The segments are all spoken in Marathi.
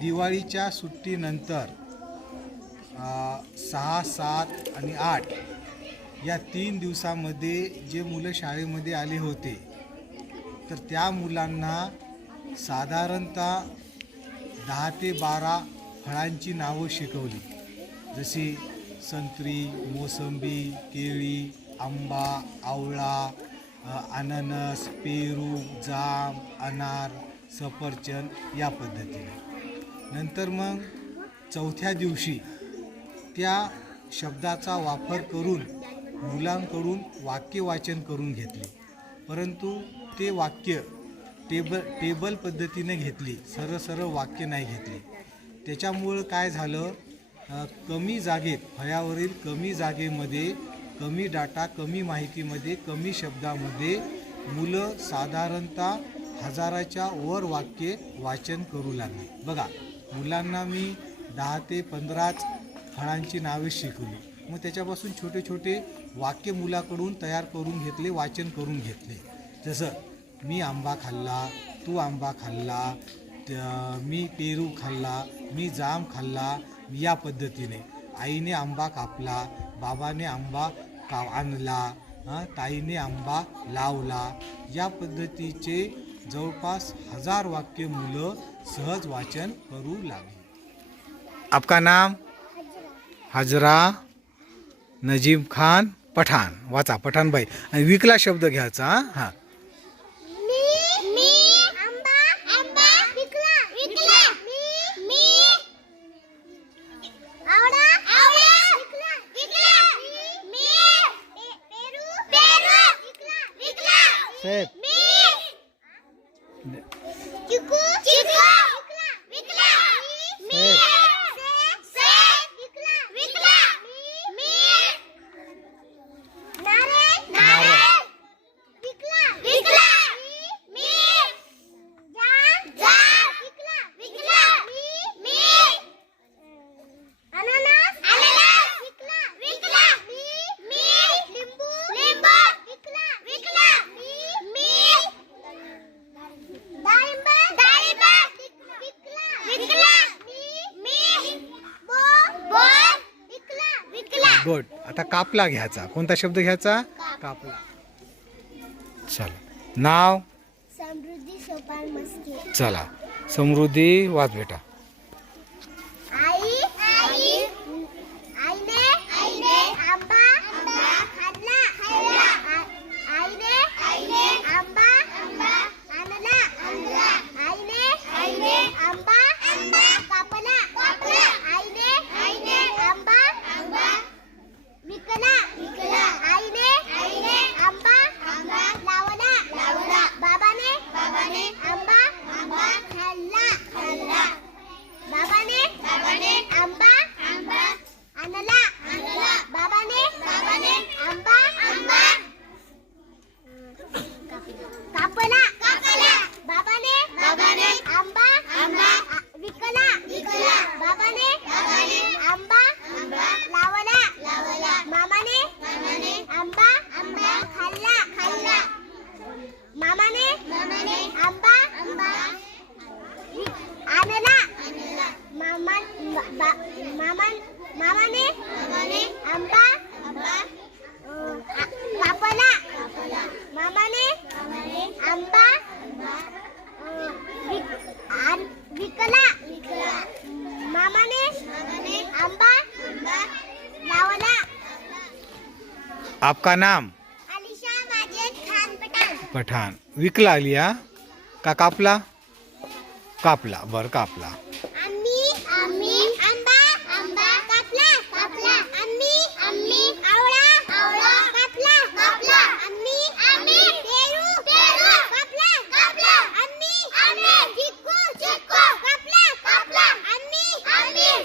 दिवाळीच्या सुट्टीनंतर 6, 7 आणि 8 या 3 दिवसामध्ये जे मुलं शाळेमध्ये आले होते तर त्या मुलांना साधारणतः 10 ते 12 फळांची नावं शिकवली, जशी संत्री, मोसंबी, केळी, आंबा, आवळा, अननस, पेरू, जाम, अनार, सफरचंद या पद्धतीने। नंतर मग चौथ्या दिवशी त्या शब्दाचा वापर करून मुलांकडून वाक्य वाचन करून घेतले, परंतु ते वाक्य टेबल पद्धतीने घेतली, सरळ वाक्य नाही घेतली। त्याच्यामुळं काय झालं, कमी जागेत, फळ्यावरील कमी जागेमध्ये, कमी डाटा, कमी माहितीमध्ये, कमी शब्दामध्ये मुलं साधारणतः 1000च्या वर वाक्य वाचन करू लागले। बघा, मुलांना मी 10 ते 15 फळांची नावे शिकवली, मग त्याच्यापासून छोटे छोटे वाक्य मुलाकडून तयार करून घेतले, वाचन करून घेतले। जसं मी आंबा खाल्ला, तू आंबा खाल्ला, मी पेरू खाल्ला, मी जाम खाल्ला, या पद्धतीने। आईने आंबा कापला, बाबाने आंबा आणला, ताईने आंबा लावला, या पद्धतीचे जवळपास 1000 वाक्य मुलं सहज वाचन करू लागले। आपका नाम? हजरा नजीम खान पठाण। वाचा पठाण बाई, आणि विकला शब्द घ्यायचा। हां, गुड। आता कापला घ्यायचा। कोणता शब्द घ्यायचा? कापला। चला, नाव? समृद्धी सोपान मस्के। चला, समृद्धी वाच बेटा। आईने आंबा खाल्ला, आईने आंबा आणला, आईने आंबा कापला, आईने आंबा विकला, आईने आंबा लावला, बाबाने आंबा खाल्ला, बाबाने आंबा आणला, बाबाने आंबा कापला, बाबाने आंबा विकला, बाबाने आंबा लावला, मामाने आंबा खाल्ला, मामाने आंबा आणला, मामाने आंबा कापला, मामाने आंबा विकला, मामाने आंबा लावला। आपका नाम? अलिशा माजिद खान पठाण। पठाण। विकला लिया का कापला? कापला। बर, कापला। आम्ही आंबा कापला, आम्ही आवळा कापला, आम्ही पेरू कापला, आम्ही चिक्कू कापला, आम्ही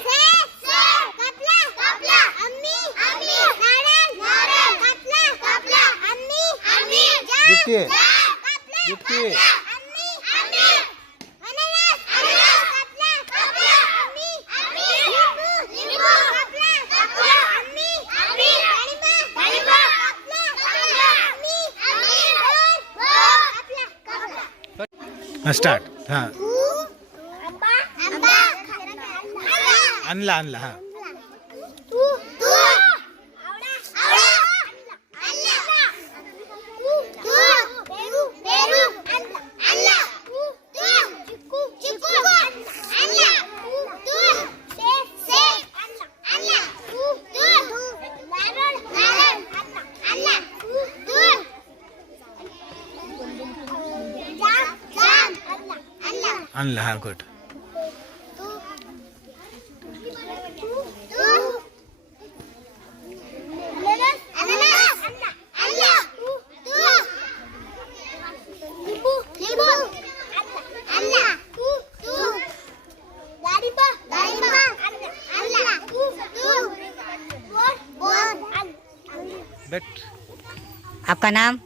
सेब कापला, आम्ही नारळ कापला, आम्ही दुपटी स्टार्ट। हां, आंबा आणला आणला हा. तू तू आवडा आवडा आणला तू तू पेरू पेरू आणला तू तू चिकू चिकू आणला तू सेब सेब आणला तू तू नारळ नारळ आणला तू तू जाम जाम आणला आणला हा गुड. बट आपका नाम?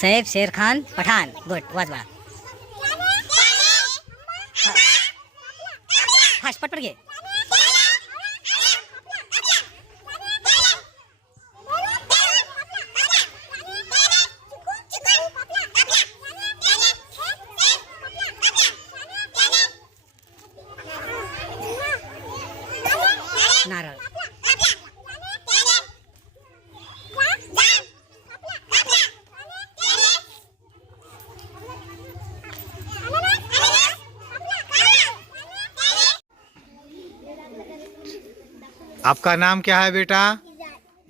सैफ शेर खान पठान. गुड. वाच बाळा. फास्ट पटपट घे. नारळ. आपका नाम क्या है बेटा?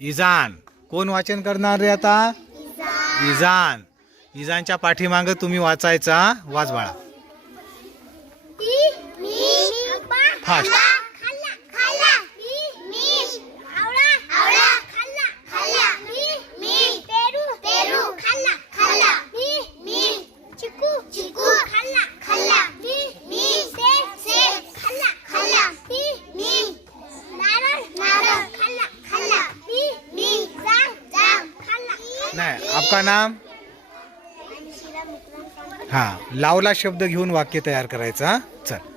इजान. कोण वाचन करणार रे आता? इजान. इजानच्या पाठीमागे तुम्ही वाचायचा. वाच बाळा. फास्ट. नाही. आपका नाम? हा. लावला शब्द घेऊन वाक्य तयार करायचा. चल.